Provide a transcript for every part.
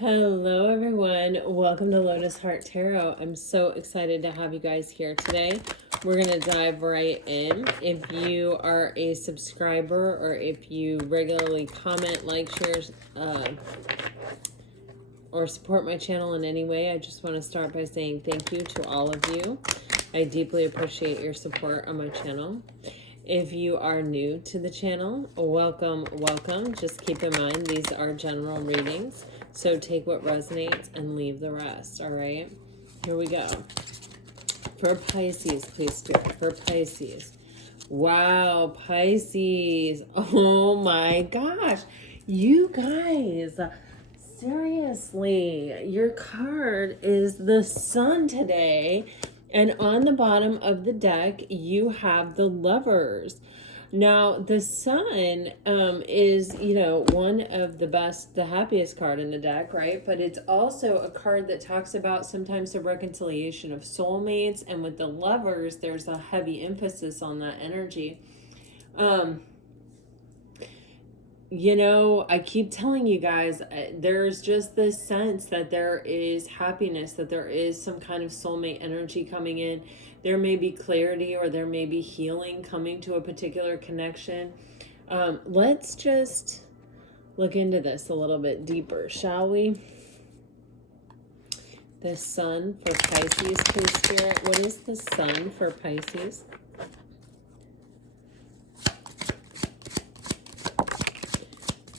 Hello, everyone. Welcome to Lotus Heart Tarot. I'm so excited to have you guys here today. We're going to dive right in. If you are a subscriber or if you regularly comment, like, share, or support my channel in any way, I just want to start by saying thank you to all of you. I deeply appreciate your support on my channel. If you are new to the channel, welcome, welcome. Just keep in mind, these are general readings, so take what resonates and leave the rest, all right? Here we go. For Pisces, please, Spirit, for Pisces. Wow, Pisces. Oh my gosh. You guys, seriously, your card is the Sun today. And on the bottom of the deck, you have the Lovers. Now, the Sun is, one of the best, the happiest card in the deck, right? But it's also a card that talks about sometimes the reconciliation of soulmates. And with the Lovers, there's a heavy emphasis on that energy. I keep telling you guys, there's just this sense that there is happiness, that there is some kind of soulmate energy coming in. There may be clarity or there may be healing coming to a particular connection. Let's just look into this a little bit deeper, shall we? The Sun for Pisces, please, Spirit. What is the Sun for Pisces?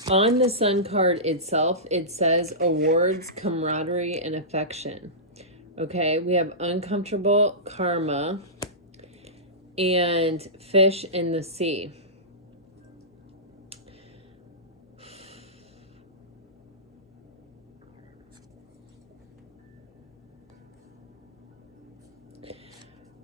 On the Sun card itself, it says awards, camaraderie, and affection. Okay, we have uncomfortable karma and fish in the sea.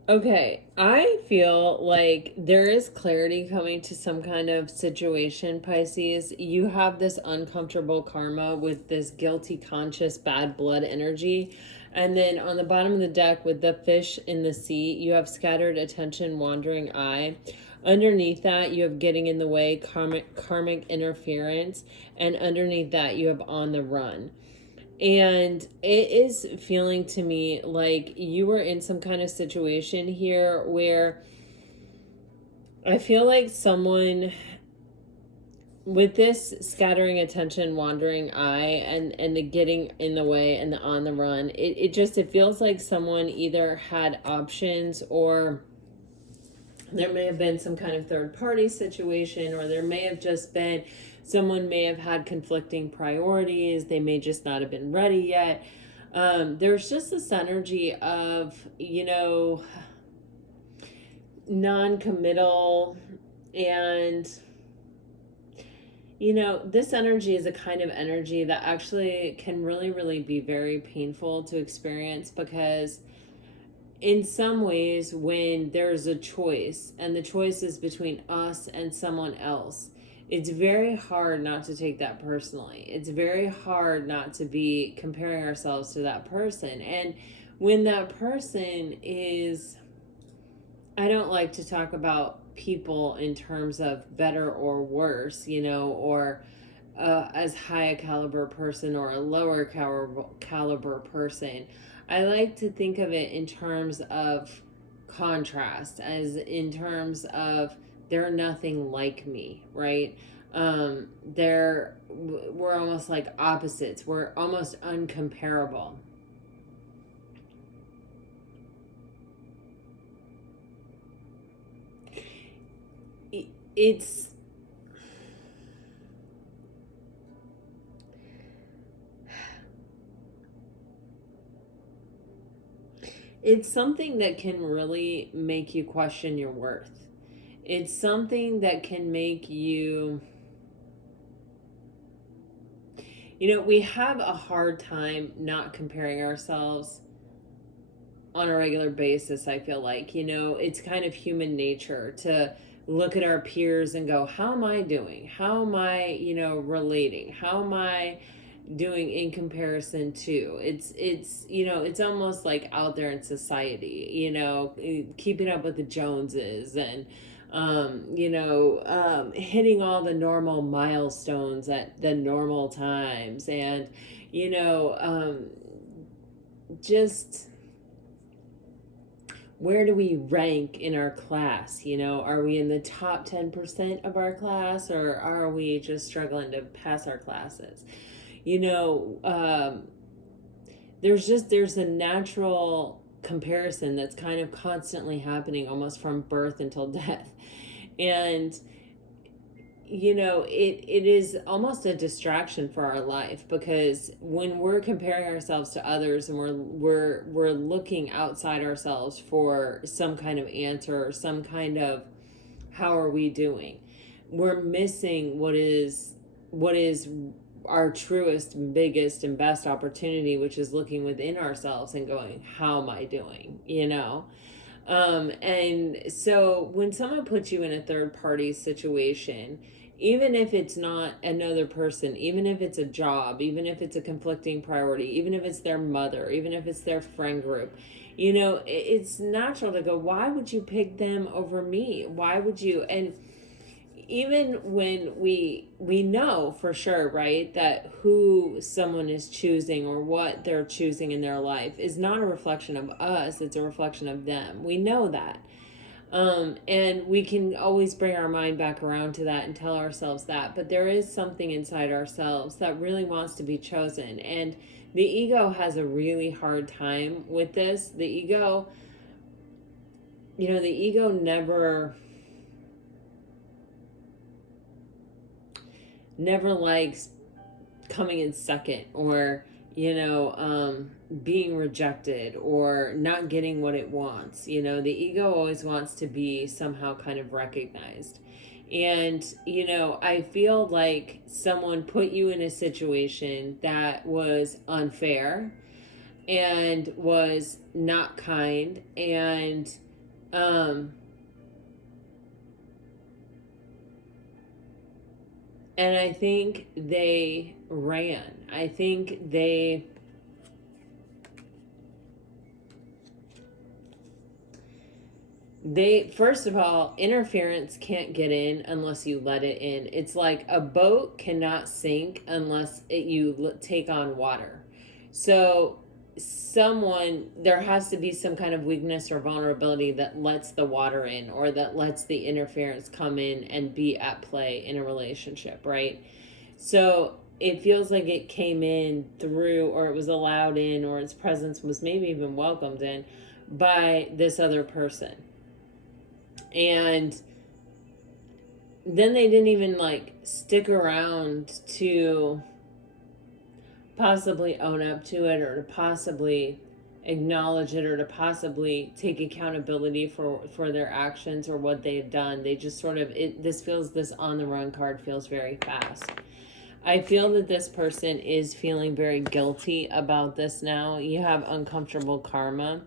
Okay, I feel like there is clarity coming to some kind of situation, Pisces. You have this uncomfortable karma with this guilty conscious bad blood energy. And then on the bottom of the deck with the fish in the sea, you have scattered attention, wandering eye. Underneath that, you have getting in the way, karmic interference. And underneath that, you have on the run. And it is feeling to me like you were in some kind of situation here where I feel like someone with this scattering attention, wandering eye, and the getting in the way and the on the run, it feels like someone either had options, or there may have been some kind of third party situation, or there may have just been someone may have had conflicting priorities. They may just not have been ready yet. There's just this energy of, non-committal. And, this energy is a kind of energy that actually can really, really be very painful to experience, because in some ways, when there's a choice and the choice is between us and someone else, it's very hard not to take that personally. It's very hard not to be comparing ourselves to that person. And when that person is, I don't like to talk about people in terms of better or worse, or as high a caliber person or a lower caliber person. I like to think of it in terms of contrast, as in terms of they're nothing like me, right? We're almost like opposites. We're almost uncomparable. It's something that can really make you question your worth. It's something that can make you, we have a hard time not comparing ourselves on a regular basis. I feel like, it's kind of human nature to look at our peers and go, how am I doing? How am I, relating? How am I doing in comparison to? It's almost like out there in society, keeping up with the Joneses, and hitting all the normal milestones at the normal times, and, just where do we rank in our class? Are we in the top 10% of our class, or are we just struggling to pass our classes? There's a natural comparison that's kind of constantly happening almost from birth until death. And it is almost a distraction for our life, because when we're comparing ourselves to others and we're looking outside ourselves for some kind of answer or some kind of how are we doing, we're missing what is our truest, biggest, and best opportunity, which is looking within ourselves and going, how am I doing? And so when someone puts you in a third party situation, even if it's not another person, even if it's a job, even if it's a conflicting priority, even if it's their mother, even if it's their friend group, it's natural to go, why would you pick them over me? Why would you? And even when we know for sure, right, that who someone is choosing or what they're choosing in their life is not a reflection of us, it's a reflection of them. We know that. And we can always bring our mind back around to that and tell ourselves that. But there is something inside ourselves that really wants to be chosen. And the ego has a really hard time with this. The ego never likes coming in second, or being rejected or not getting what it wants. The ego always wants to be somehow kind of recognized. And I feel like someone put you in a situation that was unfair and was not kind, and I think they ran. I think they first of all, interference can't get in unless you let it in. It's like a boat cannot sink unless you take on water. So there has to be some kind of weakness or vulnerability that lets the water in, or that lets the interference come in and be at play in a relationship, right? So it feels like it came in through, or it was allowed in, or its presence was maybe even welcomed in by this other person. And then they didn't even stick around to possibly own up to it, or to possibly acknowledge it, or to possibly take accountability for their actions or what they've done. They just sort of, this on the run card feels very fast. I feel that this person is feeling very guilty about this now. You have uncomfortable karma.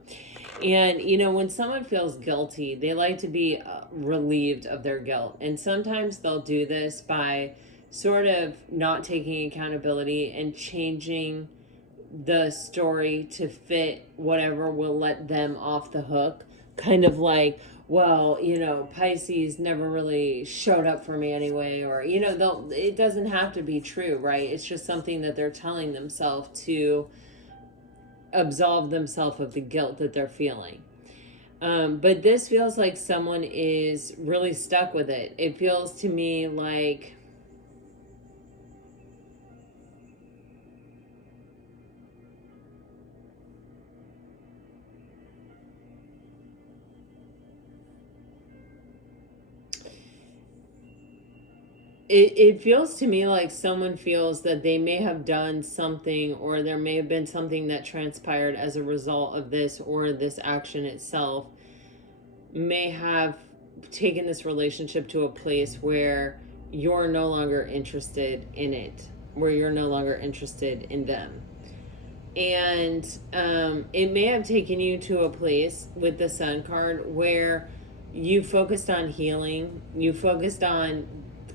And, when someone feels guilty, they like to be relieved of their guilt. And sometimes they'll do this by sort of not taking accountability and changing the story to fit whatever will let them off the hook. Kind of like, well, Pisces never really showed up for me anyway, or, it doesn't have to be true, right? It's just something that they're telling themselves to absolve themselves of the guilt that they're feeling. But this feels like someone is really stuck with it. It feels to me like it feels to me like someone feels that they may have done something, or there may have been something that transpired as a result of this, or this action itself may have taken this relationship to a place where you're no longer interested in it, where you're no longer interested in them. And it may have taken you to a place with the Sun card where you focused on healing, you focused on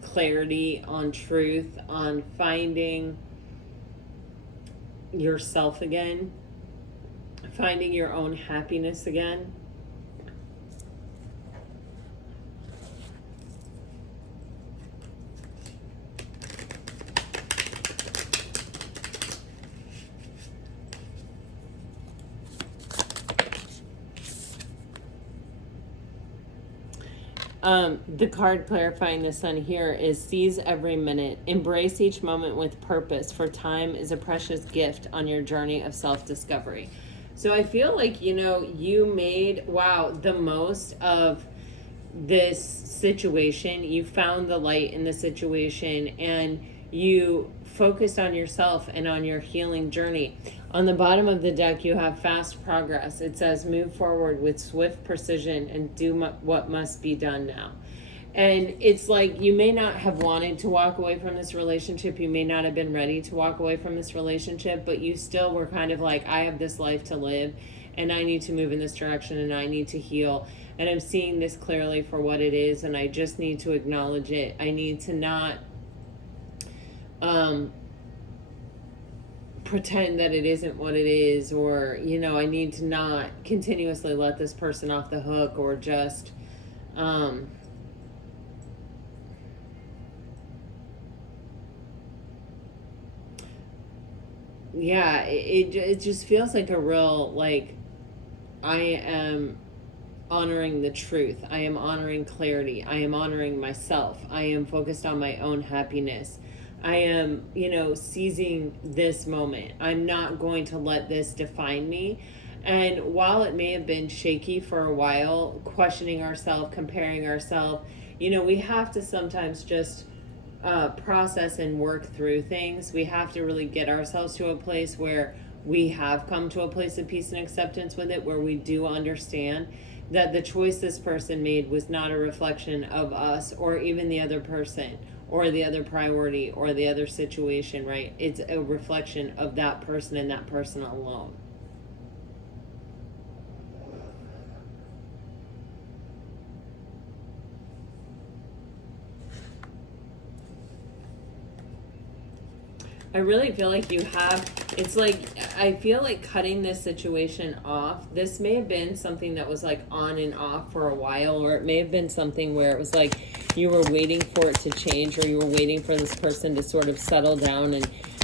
clarity, on truth, on finding yourself again, finding your own happiness again. The card clarifying the sun here is seize every minute, embrace each moment with purpose, for time is a precious gift on your journey of self-discovery. So I feel like, you made, the most of this situation. You found the light in the situation, and you focused on yourself and on your healing journey. On the bottom of the deck, you have fast progress. It says, move forward with swift precision and do what must be done now. And it's like, you may not have wanted to walk away from this relationship. You may not have been ready to walk away from this relationship, but you still were kind of like, I have this life to live and I need to move in this direction and I need to heal. And I'm seeing this clearly for what it is, and I just need to acknowledge it. I need to not pretend that it isn't what it is, or, I need to not continuously let this person off the hook, or just, it just feels like a real, like, I am honoring the truth. I am honoring clarity. I am honoring myself. I am focused on my own happiness. I am, seizing this moment. I'm not going to let this define me. And while it may have been shaky for a while, questioning ourselves, comparing ourselves, we have to sometimes just process and work through things. We have to really get ourselves to a place where we have come to a place of peace and acceptance with it, where we do understand that the choice this person made was not a reflection of us or even the other person or the other priority or the other situation, right? It's a reflection of that person and that person alone. I really feel like you have, it's like, I feel like cutting this situation off. This may have been something that was like on and off for a while, or it may have been something where it was like you were waiting for it to change, or you were waiting for this person to sort of settle down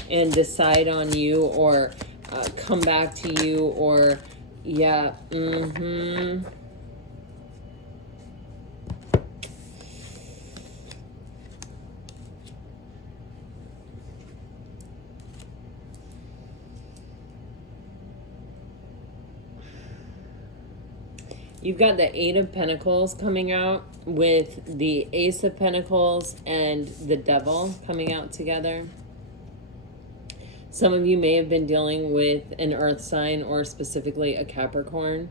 and decide on you, or come back to you, or You've got the Eight of Pentacles coming out with the Ace of Pentacles and the Devil coming out together. Some of you may have been dealing with an earth sign, or specifically a Capricorn.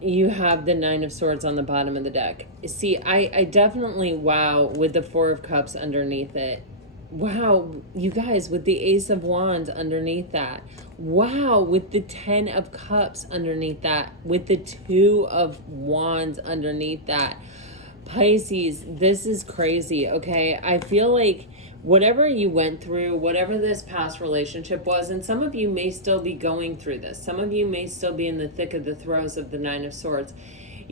You have the Nine of Swords on the bottom of the deck. See, I definitely, with the Four of Cups underneath it. Wow, you guys, with the Ace of Wands underneath that. Wow, with the 10 of Cups underneath that. With the 2 of Wands underneath that. Pisces, this is crazy, okay? I feel like whatever you went through, whatever this past relationship was, and some of you may still be going through this. Some of you may still be in the thick of the throes of the Nine of Swords.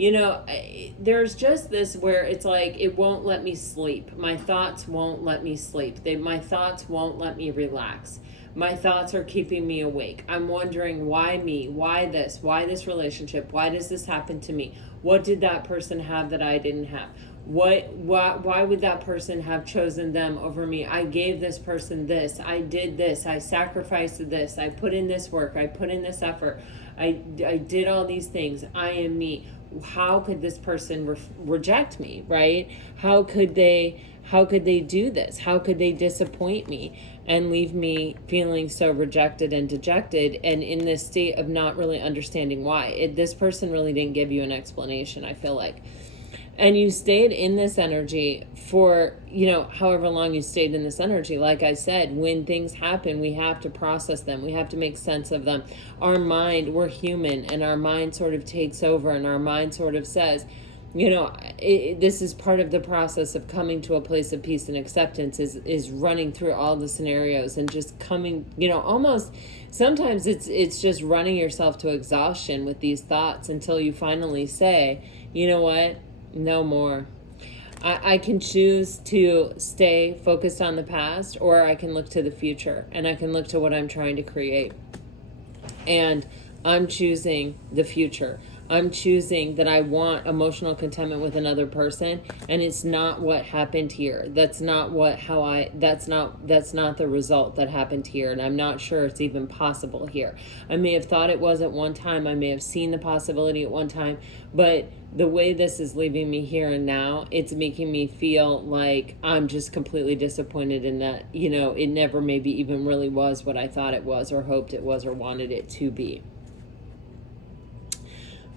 There's just this where it's like, it won't let me sleep. My thoughts won't let me sleep. My thoughts won't let me relax. My thoughts are keeping me awake. I'm wondering, why me? Why this? Why this relationship? Why does this happen to me? What did that person have that I didn't have? Why would that person have chosen them over me? I gave this person this. I did this. I sacrificed this. I put in this work. I put in this effort. I did all these things. I am me. How could this person reject me, right? How could they do this? How could they disappoint me and leave me feeling so rejected and dejected, and in this state of not really understanding why? This person really didn't give you an explanation, I feel like. And you stayed in this energy for, however long you stayed in this energy. Like I said, when things happen, we have to process them. We have to make sense of them. Our mind, we're human, and our mind sort of takes over, and our mind sort of says, this is part of the process of coming to a place of peace and acceptance, is running through all the scenarios and just coming, almost sometimes it's just running yourself to exhaustion with these thoughts until you finally say, you know what? No more. I can choose to stay focused on the past, or I can look to the future, and I can look to what I'm trying to create. And I'm choosing the future. I'm choosing that I want emotional contentment with another person, and it's not what happened here. That's not the result that happened here, and I'm not sure it's even possible here. I may have thought it was at one time, I may have seen the possibility at one time, but the way this is leaving me here and now, it's making me feel like I'm just completely disappointed in that, it never maybe even really was what I thought it was or hoped it was or wanted it to be.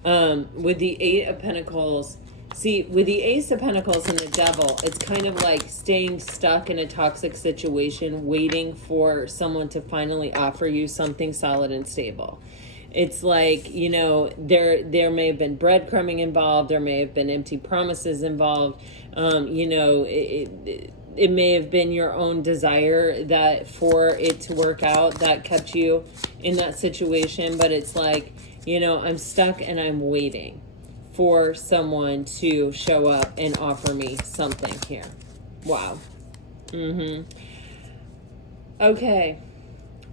With the Eight of Pentacles, with the Ace of Pentacles and the Devil, it's kind of like staying stuck in a toxic situation, waiting for someone to finally offer you something solid and stable. It's like, there may have been breadcrumbing involved, there may have been empty promises involved, it may have been your own desire that for it to work out that kept you in that situation, but it's like, I'm stuck and I'm waiting for someone to show up and offer me something here. Wow. Okay.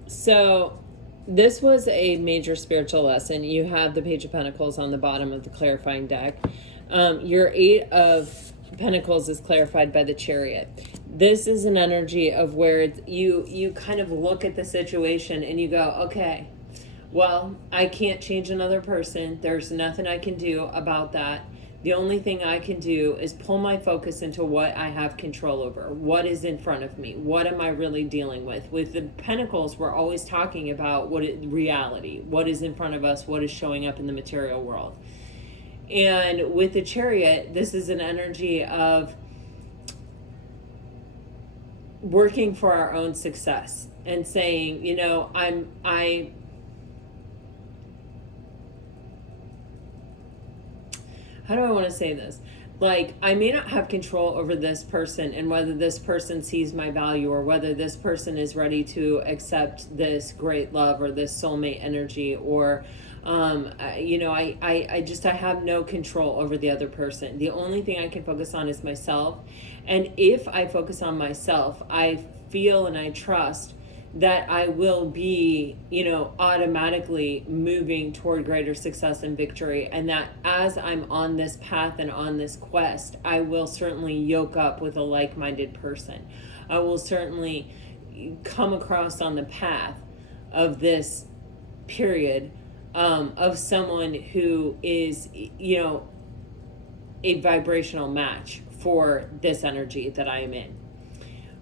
So this was a major spiritual lesson. You have the Page of Pentacles on the bottom of the clarifying deck. Your Eight of Pentacles is clarified by the Chariot. This is an energy of where you kind of look at the situation and you go, okay, well, I can't change another person. There's nothing I can do about that. The only thing I can do is pull my focus into what I have control over. What is in front of me? What am I really dealing with? With the Pentacles, we're always talking about reality. What is in front of us? What is showing up in the material world? And with the Chariot, this is an energy of working for our own success and saying, how do I want to say this? Like, I may not have control over this person and whether this person sees my value or whether this person is ready to accept this great love or this soulmate energy or, I have no control over the other person. The only thing I can focus on is myself. And if I focus on myself, I feel and I trust that I will be, automatically moving toward greater success and victory. And that as I'm on this path and on this quest, I will certainly yoke up with a like-minded person. I will certainly come across on the path of this period of someone who is, a vibrational match for this energy that I am in.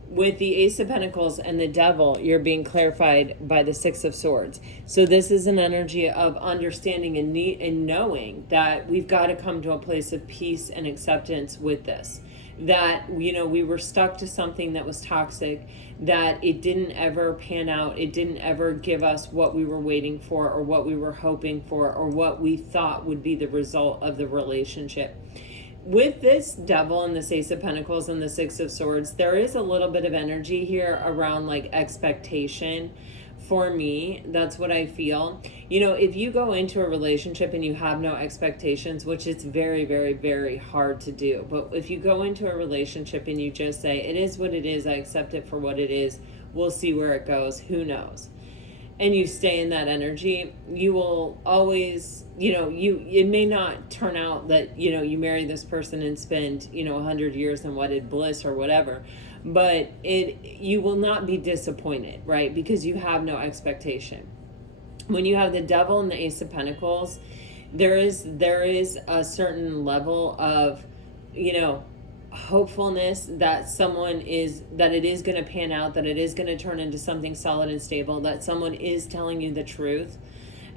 With the Ace of Pentacles and the Devil, you're being clarified by the Six of Swords. So this is an energy of understanding and knowing that we've got to come to a place of peace and acceptance with this. That, we were stuck to something that was toxic, that it didn't ever pan out. It didn't ever give us what we were waiting for or what we were hoping for or what we thought would be the result of the relationship. With this Devil and this Ace of Pentacles and the Six of Swords, there is a little bit of energy here around like expectation. For me, that's what I feel. If you go into a relationship and you have no expectations, which it's very, very, very hard to do. But if you go into a relationship and you just say, it is what it is, I accept it for what it is, we'll see where it goes, who knows? And you stay in that energy, you will always, it may not turn out that, you marry this person and spend, 100 years in wedded bliss or whatever, but you will not be disappointed, right? Because you have no expectation. When you have the Devil and the Ace of Pentacles, there is a certain level of, hopefulness that it is going to pan out, that it is going to turn into something solid and stable, that someone is telling you the truth,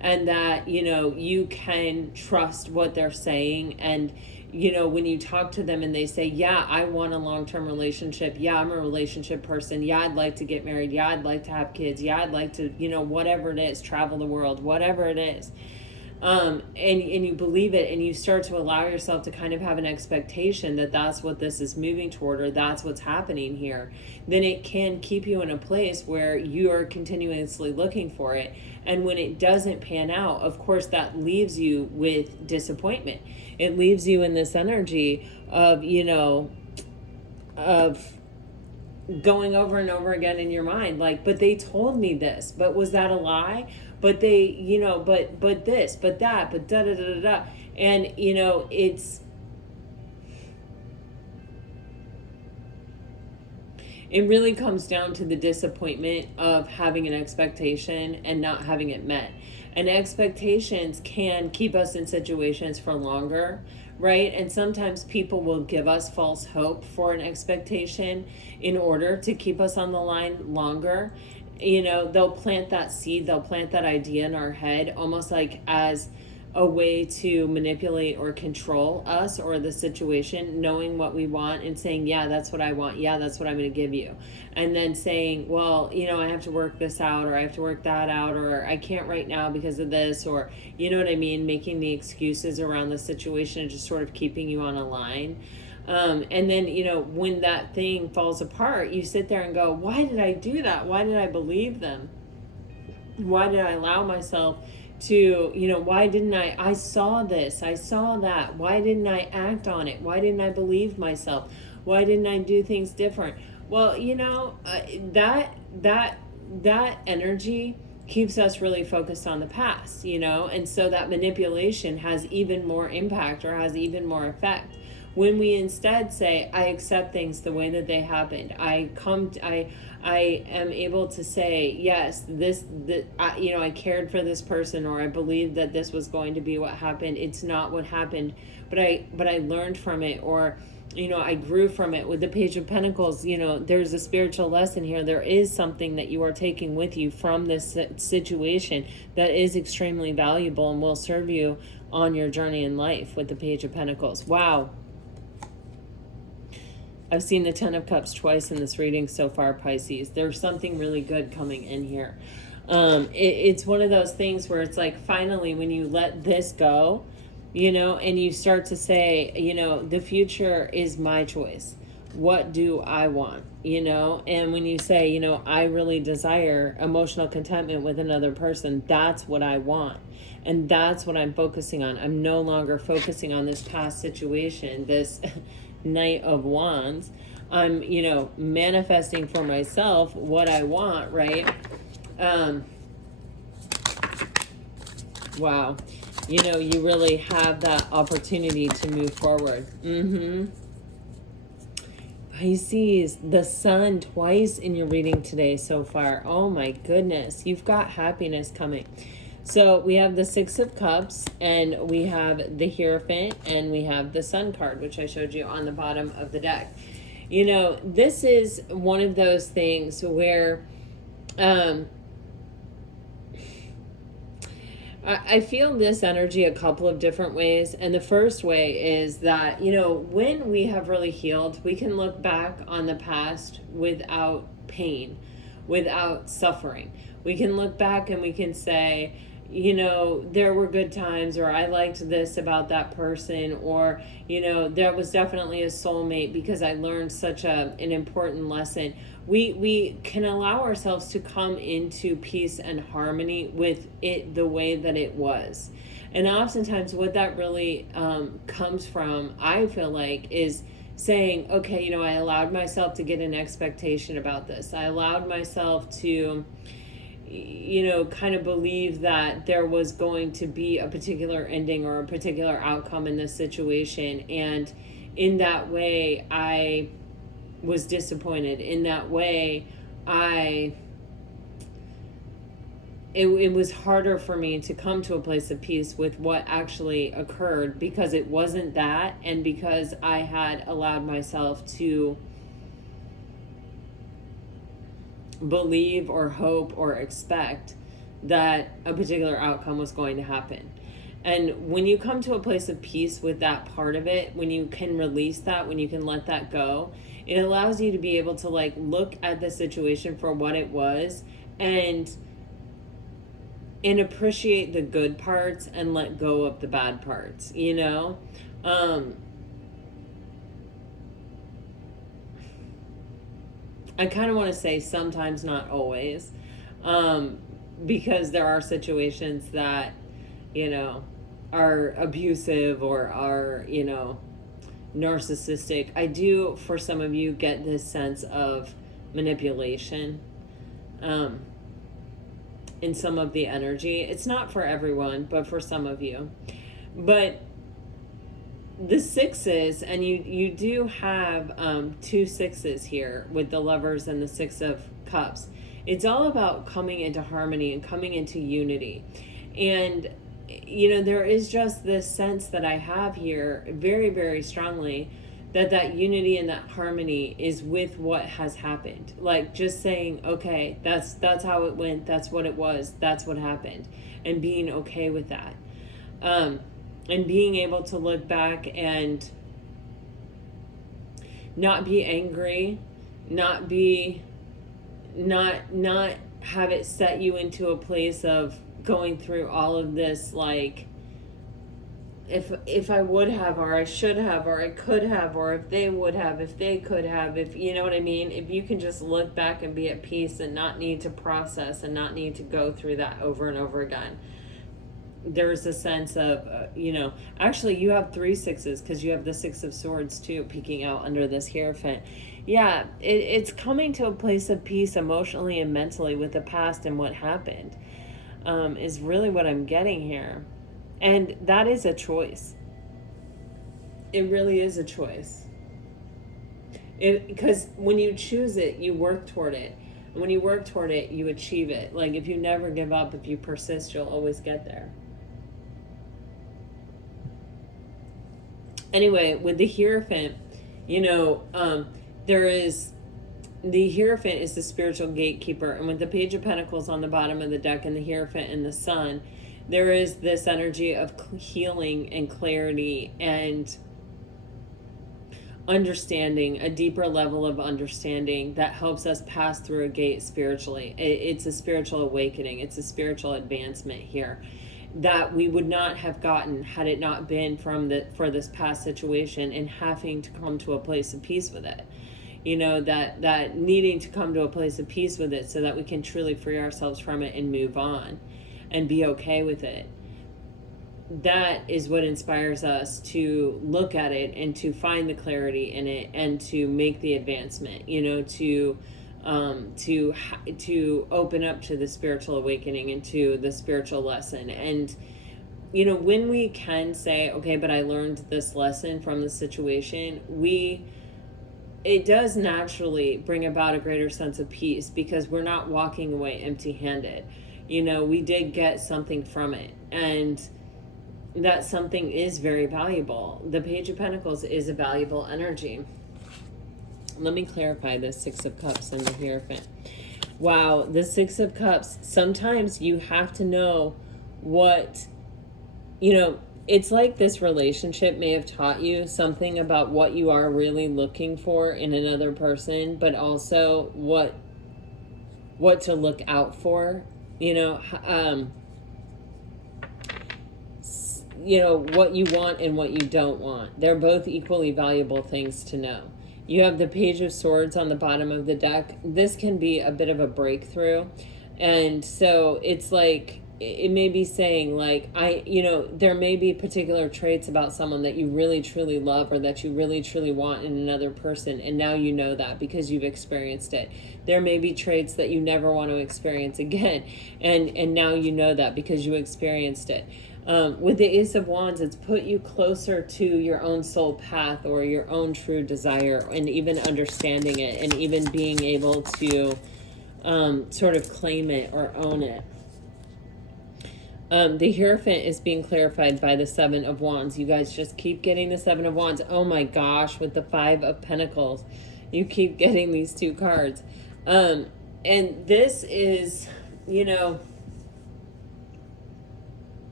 and that, you can trust what they're saying. And, when you talk to them and they say, yeah, I want a long-term relationship. Yeah, I'm a relationship person. Yeah, I'd like to get married. Yeah, I'd like to have kids. Yeah, I'd like to, whatever it is, travel the world, whatever it is. And you believe it, and you start to allow yourself to kind of have an expectation that that's what this is moving toward, or that's what's happening here, then it can keep you in a place where you are continuously looking for it. And when it doesn't pan out, of course, that leaves you with disappointment. It leaves you in this energy of, of going over and over again in your mind, like, but they told me this, but was that a lie? But they, but this, but that, but da da da da da. And it really comes down to the disappointment of having an expectation and not having it met. And expectations can keep us in situations for longer, right? And sometimes people will give us false hope for an expectation in order to keep us on the line longer. They'll plant that seed, they'll plant that idea in our head, almost like as a way to manipulate or control us or the situation, knowing what we want and saying, yeah, that's what I want. Yeah, that's what I'm going to give you. And then saying, well, I have to work this out, or I have to work that out, or I can't right now because of this, or you know what I mean? Making the excuses around the situation and just sort of keeping you on a line. And then, when that thing falls apart, you sit there and go, why did I do that? Why did I believe them? Why did I allow myself to, why didn't I saw this, I saw that, why didn't I act on it? Why didn't I believe myself? Why didn't I do things different? Well, that energy keeps us really focused on the past, and so that manipulation has even more impact or has even more effect. When we instead say, I accept things the way that they happened, I am able to say, yes, I cared for this person, or I believed that this was going to be what happened. It's not what happened, but I learned from it, or I grew from it. With the Page of Pentacles, there's a spiritual lesson here. There is something that you are taking with you from this situation that is extremely valuable and will serve you on your journey in life with the Page of Pentacles. Wow. I've seen the Ten of Cups twice in this reading so far, Pisces. There's something really good coming in here. It's one of those things where it's like, finally, when you let this go, and you start to say, the future is my choice. What do I want? And when you say, I really desire emotional contentment with another person, that's what I want. And that's what I'm focusing on. I'm no longer focusing on this past situation, this Knight of Wands. I'm, manifesting for myself what I want, right? Wow. You really have that opportunity to move forward. Pisces, the Sun twice in your reading today so far. Oh my goodness. You've got happiness coming. So we have the Six of Cups, and we have the Hierophant, and we have the Sun card, which I showed you on the bottom of the deck. This is one of those things where I feel this energy a couple of different ways. And the first way is that, when we have really healed, we can look back on the past without pain, without suffering. We can look back and we can say, there were good times, or I liked this about that person, or, there was definitely a soulmate because I learned such an important lesson. We can allow ourselves to come into peace and harmony with it the way that it was. And oftentimes what that really comes from, I feel like, is saying, okay, I allowed myself to get an expectation about this. I allowed myself to kind of believe that there was going to be a particular ending or a particular outcome in this situation. And in that way, I was disappointed. In that way, it was harder for me to come to a place of peace with what actually occurred, because it wasn't that, and because I had allowed myself to believe or hope or expect that a particular outcome was going to happen. And when you come to a place of peace with that part of it, when you can release that, when you can let that go, it allows you to be able to look at the situation for what it was, and appreciate the good parts and let go of the bad parts, I kind of want to say sometimes, not always, because there are situations that, are abusive or are, narcissistic. I do, for some of you, get this sense of manipulation in some of the energy. It's not for everyone, but for some of you. But the sixes, and you do have 2 sixes here with the Lovers and the Six of Cups. It's all about coming into harmony and coming into unity. And there is just this sense that I have here very, very strongly that unity and that harmony is with what has happened. Like just saying, okay, that's how it went, that's what it was, that's what happened, and being okay with that. And being able to look back and not be angry, not have it set you into a place of going through all of this, like, if I would have, or I should have, or I could have, or if they would have, if they could have, if you know what I mean, if you can just look back and be at peace and not need to process and not need to go through that over and over again. There's a sense of, actually you have 3 sixes because you have the 6 of Swords too peeking out under this Hierophant. Yeah, it's coming to a place of peace emotionally and mentally with the past and what happened is really what I'm getting here. And that is a choice. It really is a choice. Because when you choose it, you work toward it. And when you work toward it, you achieve it. Like if you never give up, if you persist, you'll always get there. Anyway, with the Hierophant, there is, the Hierophant is the spiritual gatekeeper. And with the Page of Pentacles on the bottom of the deck and the Hierophant and the Sun, there is this energy of healing and clarity and understanding, a deeper level of understanding that helps us pass through a gate spiritually. It's a spiritual awakening. It's a spiritual advancement here that we would not have gotten had it not been for this past situation and having to come to a place of peace with it. That needing to come to a place of peace with it so that we can truly free ourselves from it and move on and be okay with it. That is what inspires us to look at it and to find the clarity in it and to make the advancement, to open up to the spiritual awakening and to the spiritual lesson. And when we can say, okay, but I learned this lesson from the situation, it does naturally bring about a greater sense of peace because we're not walking away empty-handed. We did get something from it, and that something is very valuable. The Page of Pentacles is a valuable energy. Let me clarify this 6 of Cups and the Hierophant. Wow, the 6 of Cups, sometimes you have to know what, it's like this relationship may have taught you something about what you are really looking for in another person, but also what to look out for, what you want and what you don't want. They're both equally valuable things to know. You have the Page of Swords on the bottom of the deck. This can be a bit of a breakthrough. And so it's like, it may be saying like, there may be particular traits about someone that you really truly love or that you really truly want in another person. And now you know that because you've experienced it. There may be traits that you never want to experience again. And now you know that because you experienced it. With the Ace of Wands, it's put you closer to your own soul path or your own true desire, and even understanding it and even being able to sort of claim it or own it. The Hierophant is being clarified by the 7 of Wands. You guys just keep getting the 7 of Wands. Oh my gosh, with the 5 of Pentacles, you keep getting these 2 cards. And this is,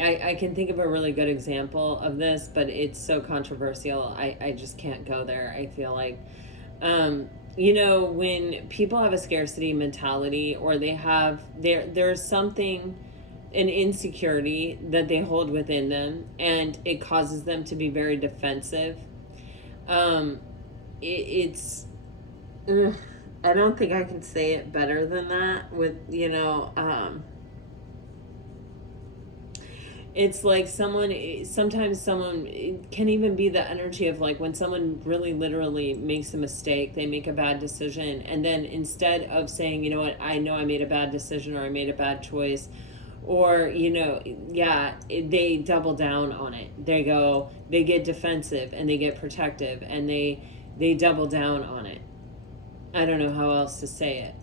I can think of a really good example of this, but it's so controversial. I just can't go there. I feel like, when people have a scarcity mentality or they have, there's something, an insecurity that they hold within them, and it causes them to be very defensive. I don't think I can say it better than that with, it's like sometimes someone, it can even be the energy of like when someone really literally makes a mistake, they make a bad decision, and then instead of saying, you know what, I know I made a bad decision or I made a bad choice, or they double down on it. They get defensive and they get protective, and they double down on it. I don't know how else to say it.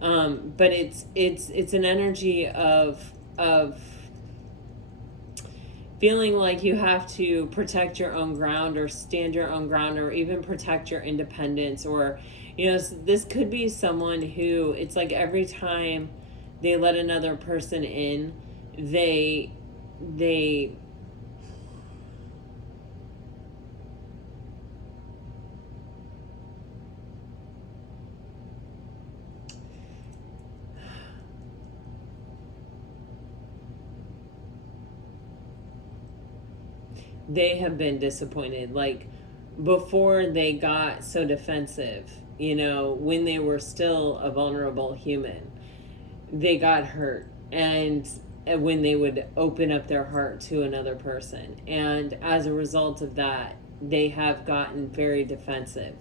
But it's an energy of feeling like you have to protect your own ground or stand your own ground or even protect your independence. Or, this could be someone who, it's like every time they let another person in, they have been disappointed. Like before they got so defensive, when they were still a vulnerable human, they got hurt. And when they would open up their heart to another person. And as a result of that, they have gotten very defensive.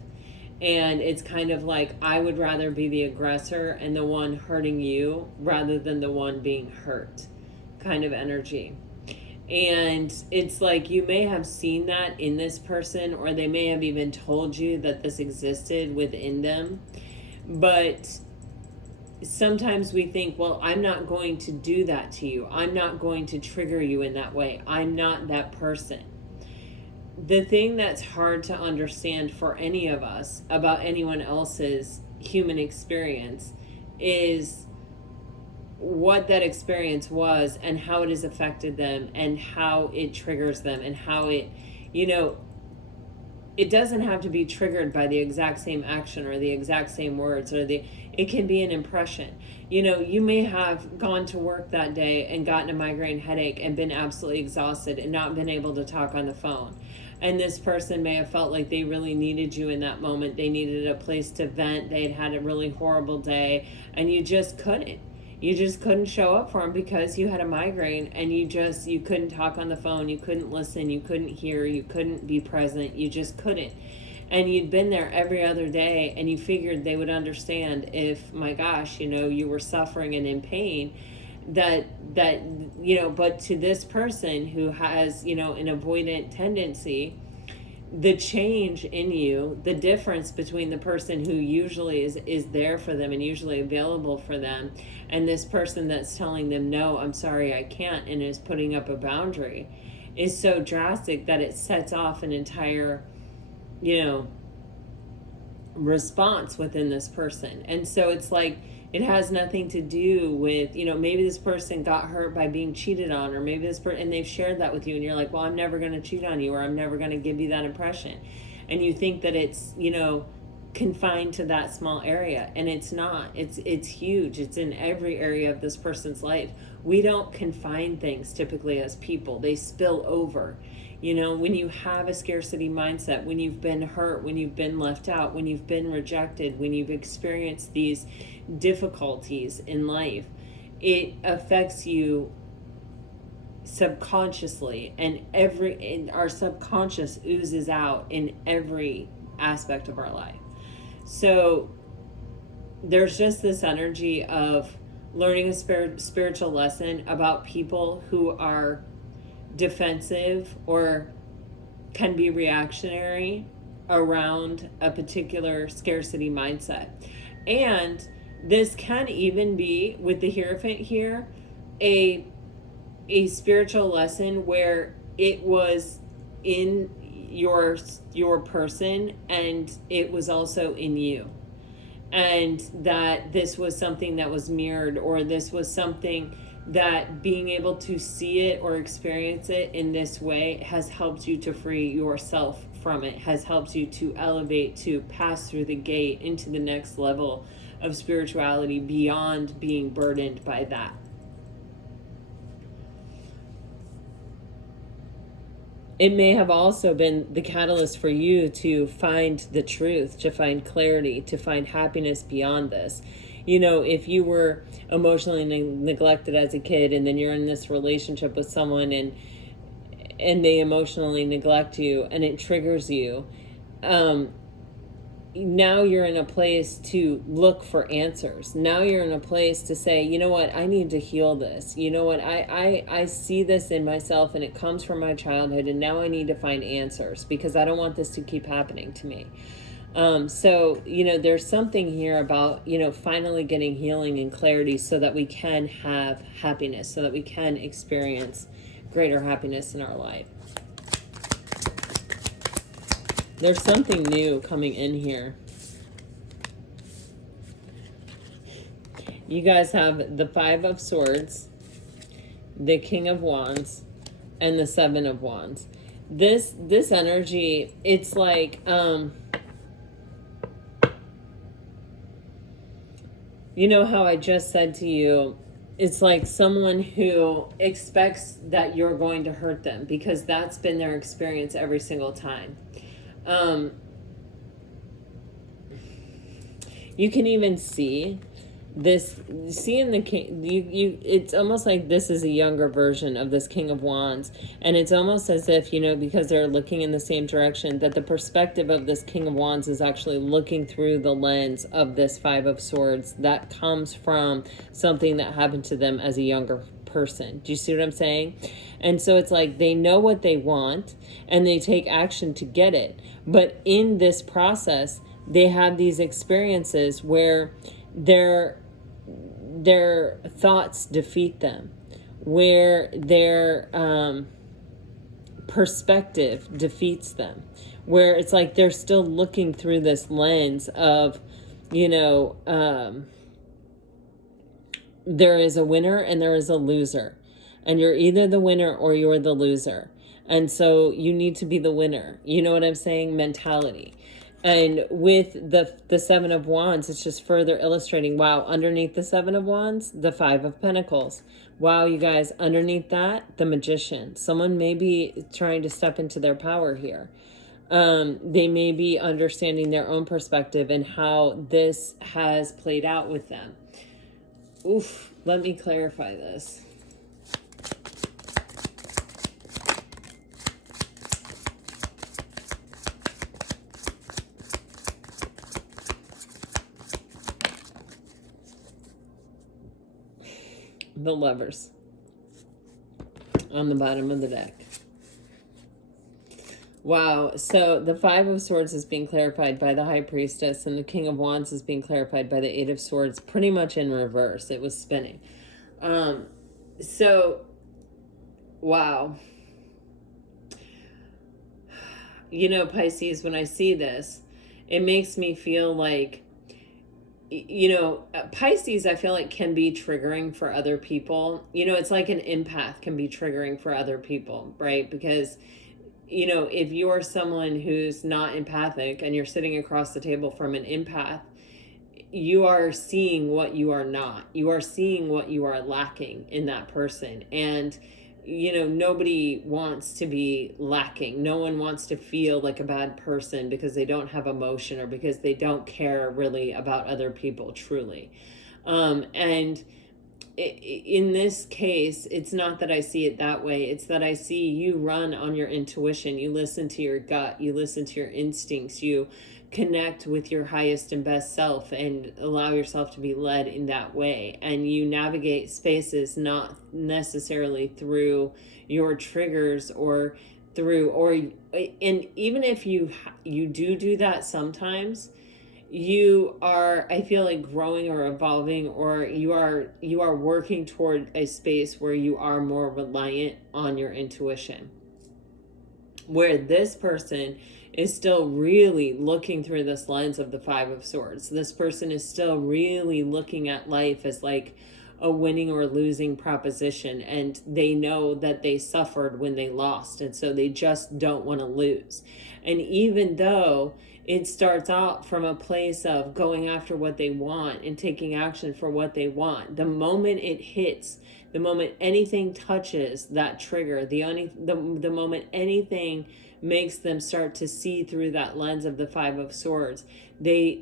And it's kind of like, I would rather be the aggressor and the one hurting you rather than the one being hurt kind of energy. And it's like you may have seen that in this person, or they may have even told you that this existed within them. But sometimes we think, well, I'm not going to do that to you. I'm not going to trigger you in that way. I'm not that person. The thing that's hard to understand for any of us about anyone else's human experience is what that experience was and how it has affected them and how it triggers them and how it, it doesn't have to be triggered by the exact same action or the exact same words, or it can be an impression. You may have gone to work that day and gotten a migraine headache and been absolutely exhausted and not been able to talk on the phone. And this person may have felt like they really needed you in that moment. They needed a place to vent. They had a really horrible day, and you just couldn't. You just couldn't show up for them because you had a migraine, and you couldn't talk on the phone. You couldn't listen. You couldn't hear. You couldn't be present. You just couldn't. And you'd been there every other day, and you figured they would understand if, my gosh, you were suffering and in pain, that but to this person who has, an avoidant tendency, the change in you, the difference between the person who usually is there for them and usually available for them, and this person that's telling them, no, I'm sorry, I can't, and is putting up a boundary, is so drastic that it sets off an entire, response within this person. And so it's like, it has nothing to do with, maybe this person got hurt by being cheated on, or maybe this person, and they've shared that with you, and you're like, well, I'm never going to cheat on you, or I'm never going to give you that impression. And you think that it's, confined to that small area, and it's not. It's huge. It's in every area of this person's life. We don't confine things typically as people. They spill over. When you have a scarcity mindset, when you've been hurt, when you've been left out, when you've been rejected, when you've experienced these difficulties in life, it affects you subconsciously, and our subconscious oozes out in every aspect of our life. So there's just this energy of learning a spiritual lesson about people who are defensive or can be reactionary around a particular scarcity mindset. And this can even be, with the Hierophant here, a spiritual lesson where it was in your person and it was also in you, and that this was something that was mirrored, or this was something that being able to see it or experience it in this way has helped you to free yourself from it, has helped you to elevate, to pass through the gate into the next level of spirituality beyond being burdened by that. It may have also been the catalyst for you to find the truth, to find clarity, to find happiness beyond this. if you were emotionally neglected as a kid, and then you're in this relationship with someone, and they emotionally neglect you, and it triggers you, now you're in a place to look for answers. Now you're in a place to say, you know what, I need to heal this. You know what, I see this in myself, and it comes from my childhood, and now I need to find answers because I don't want this to keep happening to me. So, there's something here about, finally getting healing and clarity so that we can have happiness, so that we can experience greater happiness in our life. There's something new coming in here. You guys have the Five of Swords, the King of Wands, and the Seven of Wands. This energy, it's like, you know how I just said to you, it's like someone who expects that you're going to hurt them because that's been their experience every single time. You can even see this, seeing the king, it's almost like this is a younger version of this King of Wands, and it's almost as if, because they're looking in the same direction, that the perspective of this King of Wands is actually looking through the lens of this Five of Swords that comes from something that happened to them as a younger person. Do you see what I'm saying? And so it's like they know what they want and they take action to get it, but in this process they have these experiences where their thoughts defeat them, where their perspective defeats them, where it's like they're still looking through this lens of, there is a winner and there is a loser, and you're either the winner or you're the loser. And so you need to be the winner. You know what I'm saying? Mentality. And with the Seven of Wands, it's just further illustrating, wow, underneath the Seven of Wands, the Five of Pentacles. Wow, you guys, underneath that, the Magician. Someone may be trying to step into their power here. They may be understanding their own perspective and how this has played out with them. Oof, let me clarify this. The Lovers on the bottom of the deck. Wow. So the Five of Swords is being clarified by the High Priestess, and the King of Wands is being clarified by the Eight of Swords, pretty much in reverse. It was spinning. So, wow. Pisces, when I see this, it makes me feel like, Pisces, I feel like can be triggering for other people. It's like an empath can be triggering for other people, right? Because, if you're someone who's not empathic and you're sitting across the table from an empath, you are seeing what you are not. You are seeing what you are lacking in that person. And nobody wants to be lacking. No one wants to feel like a bad person because they don't have emotion or because they don't care really about other people truly. And in this case, it's not that I see it that way. It's that I see you run on your intuition. You listen to your gut. You listen to your instincts. You connect with your highest and best self and allow yourself to be led in that way. And you navigate spaces not necessarily through your triggers or and even if you do that sometimes, you are, I feel like, growing or evolving, or you are working toward a space where you are more reliant on your intuition, where this person is still really looking through this lens of the Five of Swords. This person is still really looking at life as like a winning or losing proposition, and they know that they suffered when they lost, and so they just don't want to lose. And even though it starts out from a place of going after what they want and taking action for what they want, the moment it hits, the moment anything touches that trigger, the moment anything makes them start to see through that lens of the Five of Swords, they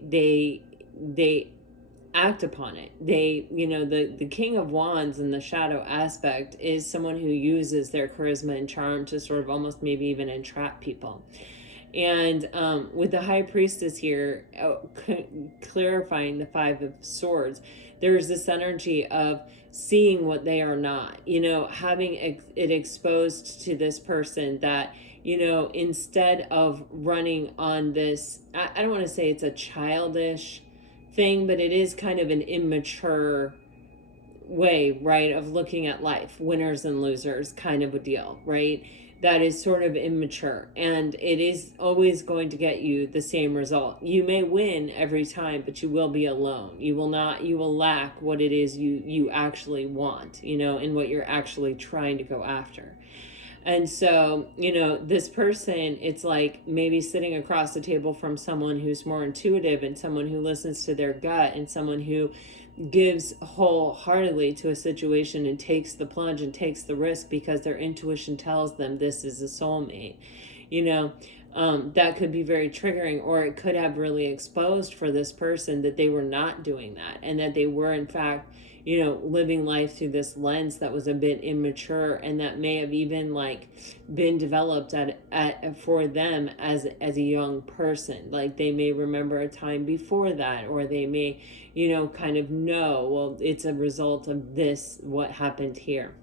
act upon it. They, the King of Wands in the shadow aspect is someone who uses their charisma and charm to sort of almost maybe even entrap people. And with the High Priestess here, clarifying the Five of Swords, there's this energy of seeing what they are not, having it exposed to this person that, instead of running on this, I don't want to say it's a childish thing, but it is kind of an immature way, right, of looking at life, winners and losers kind of a deal, right? That is sort of immature, and it is always going to get you the same result. You may win every time, but you will be alone. You will lack what it is you actually want, and what you're actually trying to go after. And so, this person, it's like maybe sitting across the table from someone who's more intuitive and someone who listens to their gut and someone who gives wholeheartedly to a situation and takes the plunge and takes the risk because their intuition tells them this is a soulmate. That could be very triggering, or it could have really exposed for this person that they were not doing that, and that they were in fact living life through this lens that was a bit immature, and that may have even been developed for them as a young person. Like they may remember a time before that, or they may kind of know, well, it's a result of this, what happened here.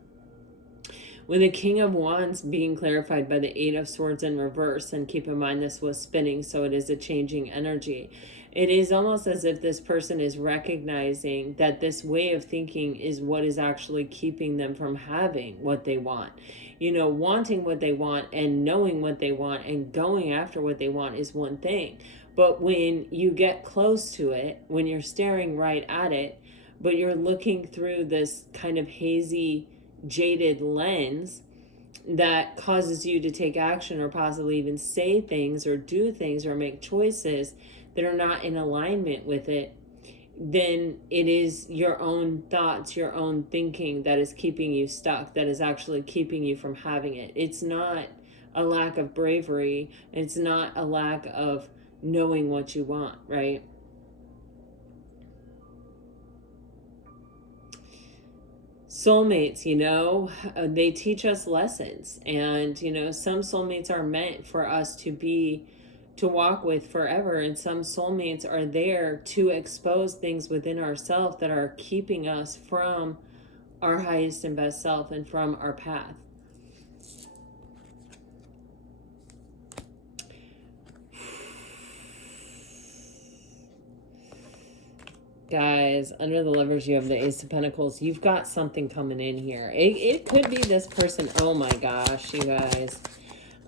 With the King of Wands being clarified by the Eight of Swords in reverse, and keep in mind this was spinning, so it is a changing energy. It is almost as if this person is recognizing that this way of thinking is what is actually keeping them from having what they want. Wanting what they want and knowing what they want and going after what they want is one thing. But when you get close to it, when you're staring right at it, but you're looking through this kind of hazy, jaded lens that causes you to take action or possibly even say things or do things or make choices that are not in alignment with it, then it is your own thoughts, your own thinking that is keeping you stuck, that is actually keeping you from having it. It's not a lack of bravery. It's not a lack of knowing what you want, right? Soulmates, they teach us lessons, and some soulmates are meant for us to walk with forever, and some soulmates are there to expose things within ourselves that are keeping us from our highest and best self and from our path. Guys, under the Lovers, you have the Ace of Pentacles. You've got something coming in here. It could be this person. Oh my gosh, you guys.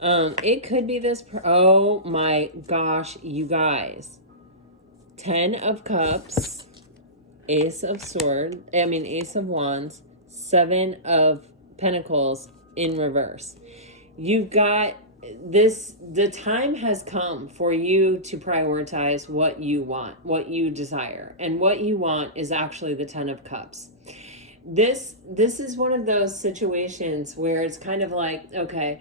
It could be this. Oh my gosh, you guys. 10 of Cups, Ace of Wands, 7 of Pentacles in reverse. You've got this, the time has come for you to prioritize what you want, what you desire. And what you want is actually the 10 of Cups. This is one of those situations where it's kind of like, okay,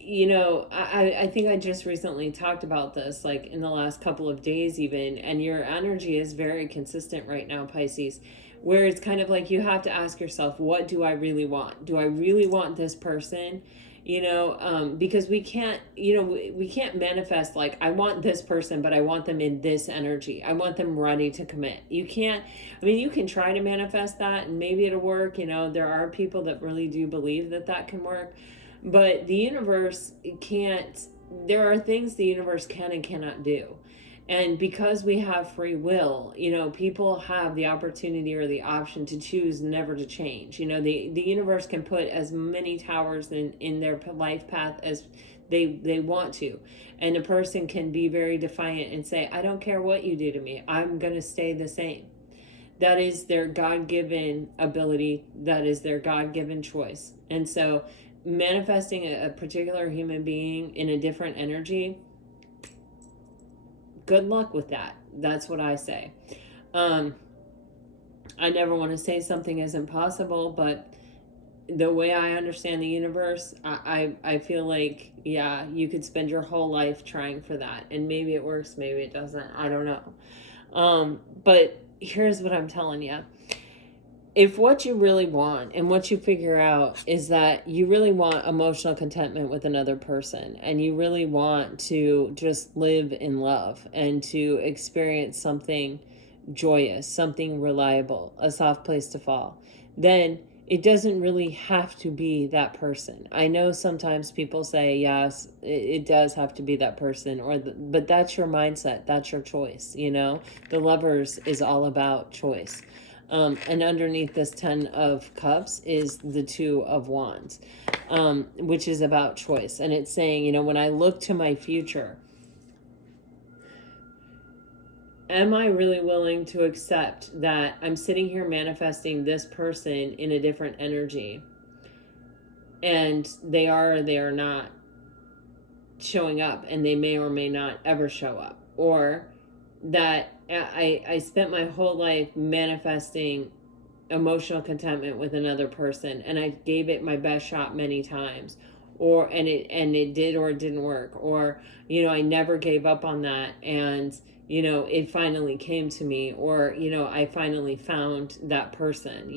I think I just recently talked about this, like in the last couple of days even, and your energy is very consistent right now, Pisces, where it's kind of like you have to ask yourself, what do I really want? Do I really want this person? Because we can't manifest like, I want this person, but I want them in this energy. I want them ready to commit. You can try to manifest that and maybe it'll work. There are people that really do believe that can work, but the universe can't. There are things the universe can and cannot do. And because we have free will, people have the opportunity or the option to choose never to change. The universe can put as many towers in their life path as they want to. And a person can be very defiant and say, I don't care what you do to me. I'm going to stay the same. That is their God-given ability. That is their God-given choice. And so manifesting a particular human being in a different energy, good luck with that. That's what I say. I never want to say something isn't possible, but the way I understand the universe, I feel like, yeah, you could spend your whole life trying for that. And maybe it works, maybe it doesn't. I don't know. But here's what I'm telling you. If what you really want and what you figure out is that you really want emotional contentment with another person, and you really want to just live in love and to experience something joyous, something reliable, a soft place to fall, then it doesn't really have to be that person. I know sometimes people say, yes, it does have to be that person, but that's your mindset. That's your choice. The Lovers is all about choice. And underneath this 10 of Cups is the 2 of Wands, which is about choice. And it's saying, when I look to my future, am I really willing to accept that I'm sitting here manifesting this person in a different energy, and they are or they are not showing up, and they may or may not ever show up? Or that I spent my whole life manifesting emotional contentment with another person, and I gave it my best shot many times, and it did or it didn't work, or I never gave up on that, and it finally came to me, or I finally found that person.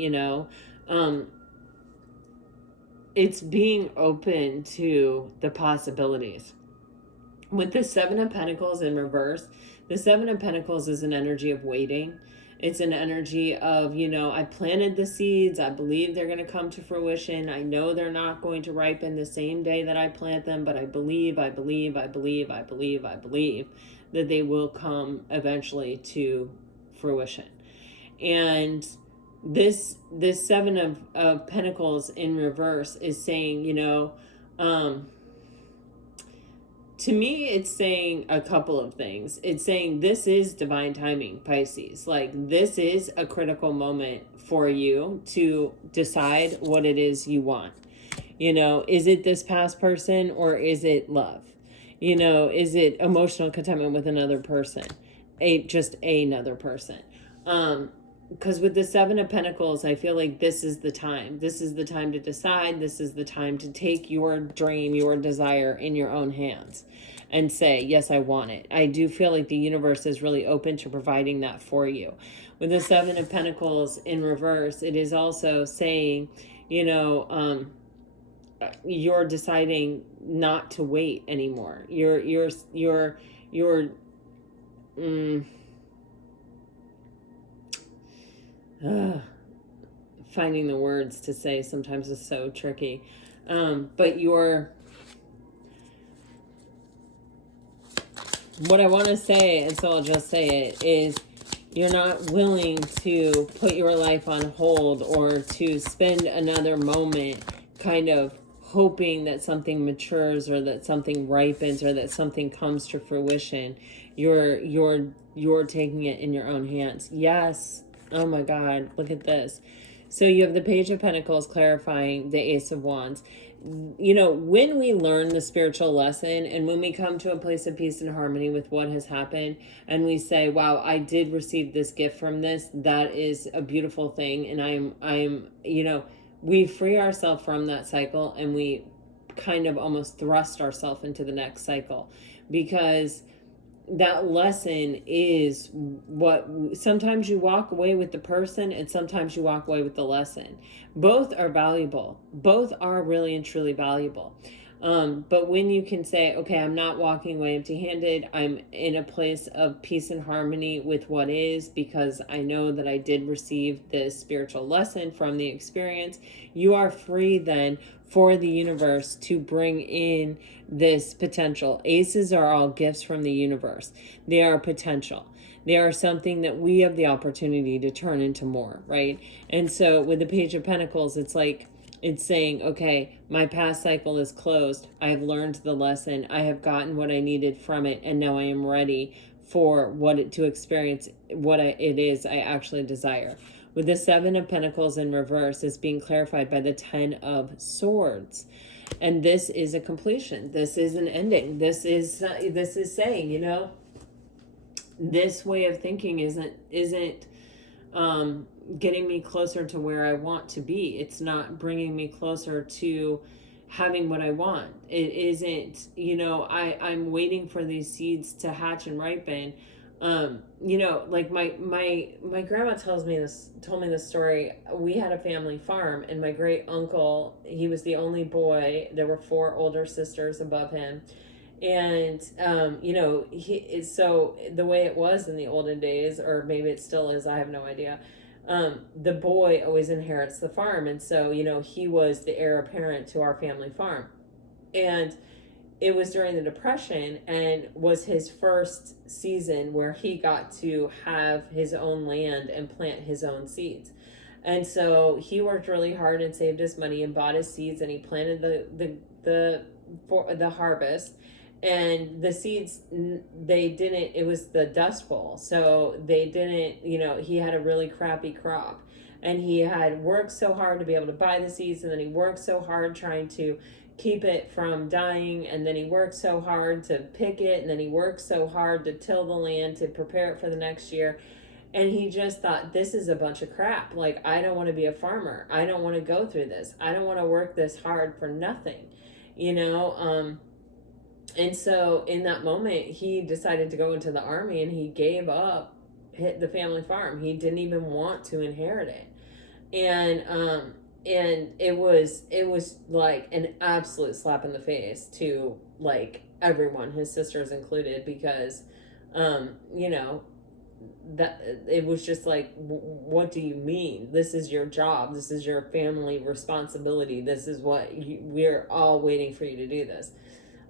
It's being open to the possibilities. With the 7 of Pentacles in reverse, the 7 of Pentacles is an energy of waiting. It's an energy of, I planted the seeds. I believe they're going to come to fruition. I know they're not going to ripen the same day that I plant them, but I believe that they will come eventually to fruition. And this 7 of Pentacles in reverse is saying, to me, it's saying a couple of things. It's saying this is divine timing, Pisces. Like, this is a critical moment for you to decide what it is you want. Is it this past person, or is it love? Is it emotional contentment with another person? Just another person. Because with the 7 of Pentacles, I feel like this is the time. This is the time to decide. This is the time to take your dream, your desire in your own hands and say, yes, I want it. I do feel like the universe is really open to providing that for you. With the 7 of Pentacles in reverse, it is also saying, you're deciding not to wait anymore. Finding the words to say sometimes is so tricky. But what I want to say, and so I'll just say it, is you're not willing to put your life on hold, or to spend another moment kind of hoping that something matures, or that something ripens, or that something comes to fruition. You're taking it in your own hands. Yes. Oh my God, look at this. So you have the Page of Pentacles clarifying the Ace of Wands. When we learn the spiritual lesson, and when we come to a place of peace and harmony with what has happened, and we say, wow, I did receive this gift from this, that is a beautiful thing. And I'm we free ourselves from that cycle, and we kind of almost thrust ourselves into the next cycle, because that lesson is what sometimes you walk away with the person, and sometimes you walk away with the lesson. Both are valuable. Both are really and truly valuable. But when you can say, okay, I'm not walking away empty-handed, I'm in a place of peace and harmony with what is, because I know that I did receive this spiritual lesson from the experience, you are free then for the universe to bring in this potential. Aces are all gifts from the universe. They are potential. They are something that we have the opportunity to turn into more, right? And so with the Page of Pentacles, it's like, it's saying, okay, my past cycle is closed. I have learned the lesson. I have gotten what I needed from it. And now I am ready for to experience what it is I actually desire. With the 7 of Pentacles in reverse, is being clarified by the 10 of Swords. And this is a completion. This is an ending. This is saying, this way of thinking isn't getting me closer to where I want to be. It's not bringing me closer to having what I want. It isn't, I'm waiting for these seeds to hatch and ripen. You know, like my grandma told me this story. We had a family farm, and my great uncle, he was the only boy. There were four older sisters above him, and you know, so the way it was in the olden days, or maybe it still is, I have no idea. The boy always inherits the farm, and so, you know, he was the heir apparent to our family farm, and it was during the Depression, and was his first season where he got to have his own land and plant his own seeds. And so he worked really hard and saved his money and bought his seeds, and he planted for the harvest. And the seeds, they didn't, it was the Dust Bowl, so they didn't, you know, he had a really crappy crop, and he had worked so hard to be able to buy the seeds, and then he worked so hard trying to keep it from dying, and then he worked so hard to pick it, and then he worked so hard to till the land to prepare it for the next year. And he just thought, this is a bunch of crap. Like, I don't want to be a farmer. I don't want to go through this. I don't want to work this hard for nothing, you know. And so in that moment, he decided to go into the army, and he gave up the family farm. He didn't even want to inherit it. And it was like an absolute slap in the face to, like, everyone, his sisters included, because you know, that it was just like, what do you mean? This is your job, this is your family responsibility, this is what we're all waiting for you to do this.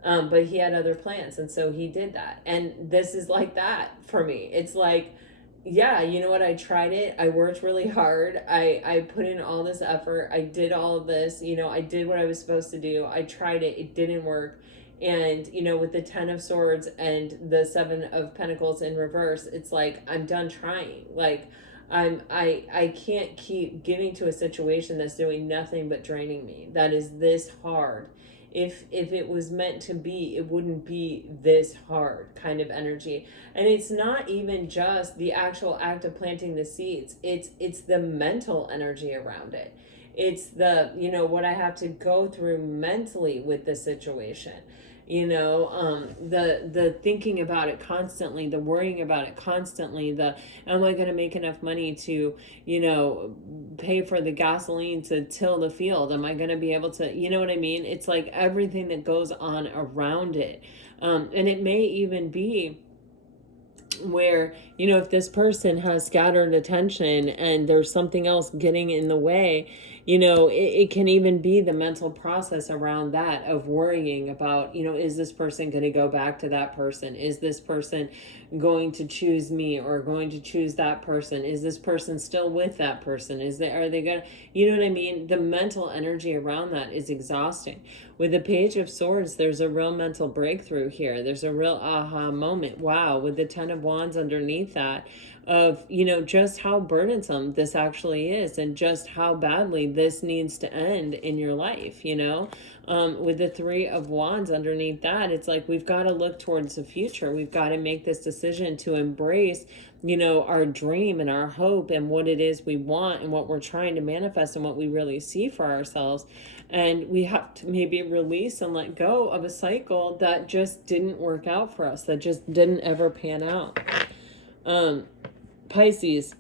But he had other plans, and so he did that. And this is like that for me. It's like, yeah, you know what? I tried it. I worked really hard. I put in all this effort. I did all of this. You know, I did what I was supposed to do. I tried it. It didn't work. And, you know, with the 10 of Swords and the 7 of Pentacles in reverse, it's like, I'm done trying. Like, I can't keep giving to a situation that's doing nothing but draining me. That is this hard. If it was meant to be, it wouldn't be this hard kind of energy. And it's not even just the actual act of planting the seeds. It's the mental energy around it. It's the, you know, what I have to go through mentally with the situation. You know, the thinking about it constantly, the worrying about it constantly, the, am I going to make enough money to, you know, pay for the gasoline to till the field? Am I going to be able to, you know what I mean? It's like everything that goes on around it. And it may even be where, you know, if this person has scattered attention and there's something else getting in the way, you know, it can even be the mental process around that, of worrying about, you know, is this person going to go back to that person? Is this person going to choose me or going to choose that person? Is this person still with that person? Are they going to, you know what I mean? The mental energy around that is exhausting. With the Page of Swords, there's a real mental breakthrough here. There's a real aha moment. Wow. With the 10 of Wands underneath that, of, you know, just how burdensome this actually is, and just how badly this needs to end in your life, you know. With the 3 of Wands underneath that, it's like, we've got to look towards the future. We've got to make this decision to embrace, you know, our dream and our hope and what it is we want and what we're trying to manifest and what we really see for ourselves. And we have to maybe release and let go of a cycle that just didn't work out for us, that just didn't ever pan out. Pisces,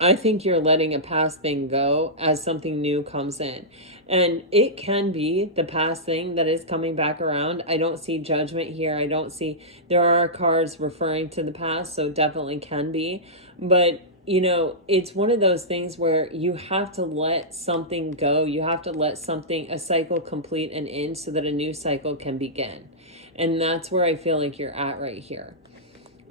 I think you're letting a past thing go as something new comes in. And it can be the past thing that is coming back around. I don't see judgment here. I don't see, there are cards referring to the past, so definitely can be. But, you know, it's one of those things where you have to let something go. You have to let a cycle complete and end so that a new cycle can begin. And that's where I feel like you're at right here.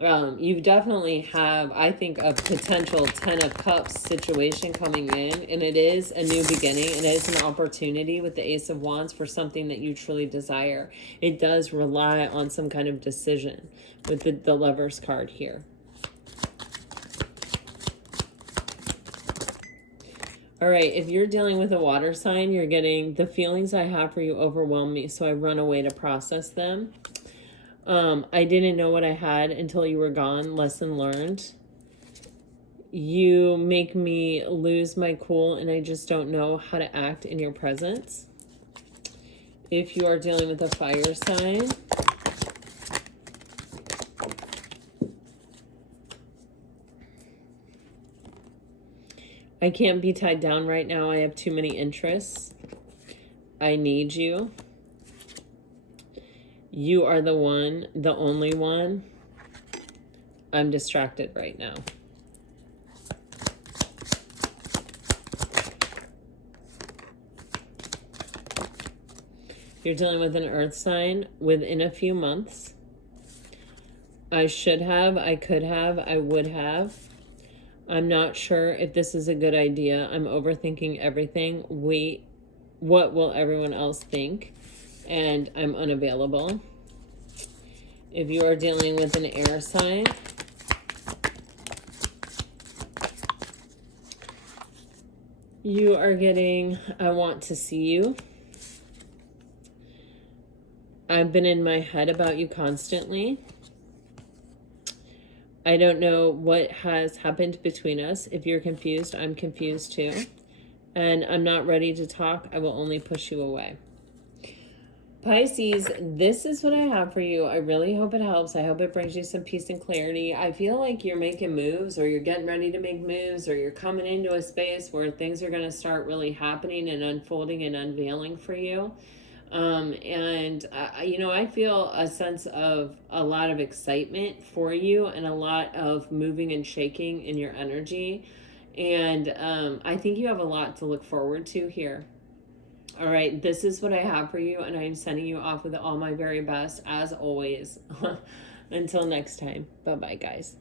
You definitely have, I think, a potential 10 of Cups situation coming in, and it is a new beginning. It is an opportunity with the Ace of Wands for something that you truly desire. It does rely on some kind of decision with the Lovers card here. All right, if you're dealing with a water sign, you're getting, the feelings I have for you overwhelm me, so I run away to process them. I didn't know what I had until you were gone. Lesson learned. You make me lose my cool, and I just don't know how to act in your presence. If you are dealing with a fire sign, I can't be tied down right now. I have too many interests. I need you. You are the one, the only one. I'm distracted right now. You're dealing with an earth sign within a few months. I should have, I could have, I would have. I'm not sure if this is a good idea. I'm overthinking everything. Wait, what will everyone else think? And I'm unavailable. If you are dealing with an air sign, you are getting, I want to see you. I've been in my head about you constantly. I don't know what has happened between us. If you're confused, I'm confused too. And I'm not ready to talk. I will only push you away. Pisces, this is what I have for you. I really hope it helps. I hope it brings you some peace and clarity. I feel like you're making moves, or you're getting ready to make moves, or you're coming into a space where things are going to start really happening and unfolding and unveiling for you. I feel a sense of a lot of excitement for you and a lot of moving and shaking in your energy. And I think you have a lot to look forward to here. All right, this is what I have for you, and I'm sending you off with all my very best, as always. Until next time, bye-bye, guys.